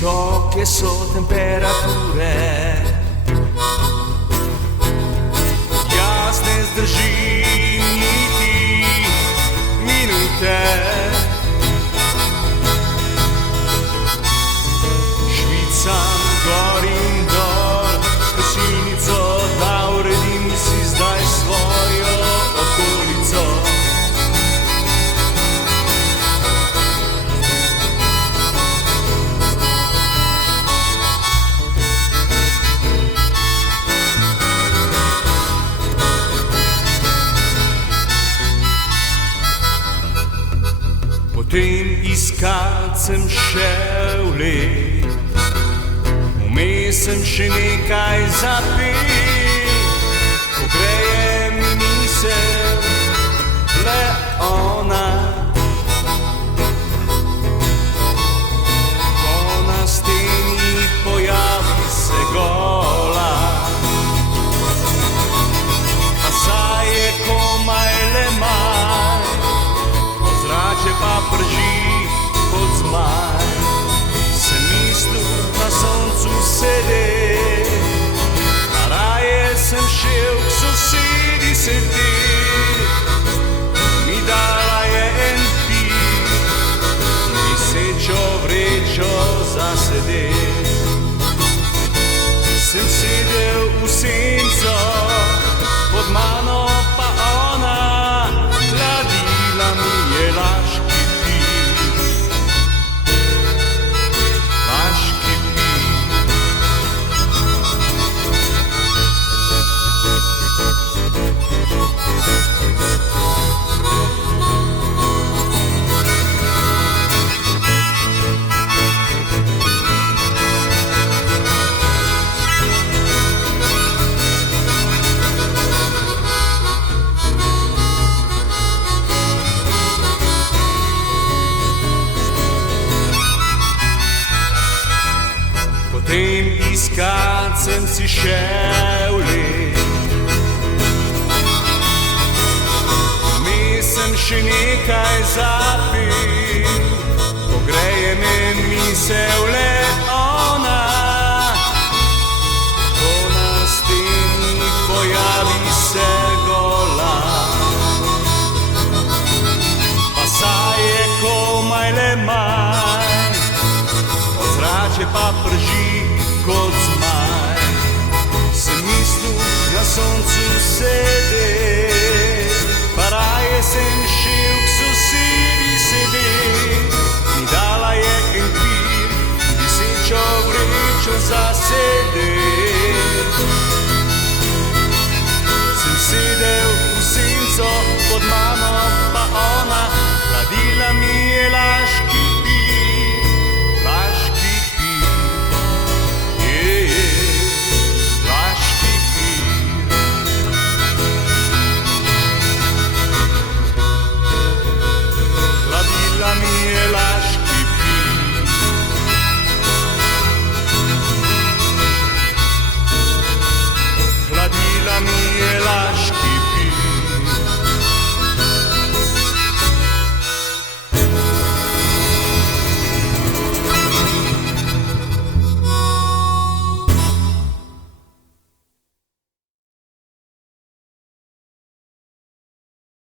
Visoke so temperature, jaz ne zdržim niti minute. Švicam gor in dol, s kosilnico, da uredim si zdaj svojo okolico. Potem iskat sem šel v led, vmes sem še nekaj zapel, pogreje mi misel le ona. Ko na steni pojavi se gola, a saj je komaj le maj, ozračje pa prži kot zmaj. Sem mislil na soncu sedet, a raje sem šel k sosedi sedet. Mi dala je en pit, visečo vrečo za sedet. Sem sedel v senco, pod mano pa ona, hladila mi je laški pit. Laški pit. Potem iskat sem si šel v led, vmes sem še nekaj zapel, pogreje me misel le ona. Ko na steni pojavi se gola, pa saj je komaj le maj, ozračje pa prži kot zmaj. Sem mislil na soncu sedet,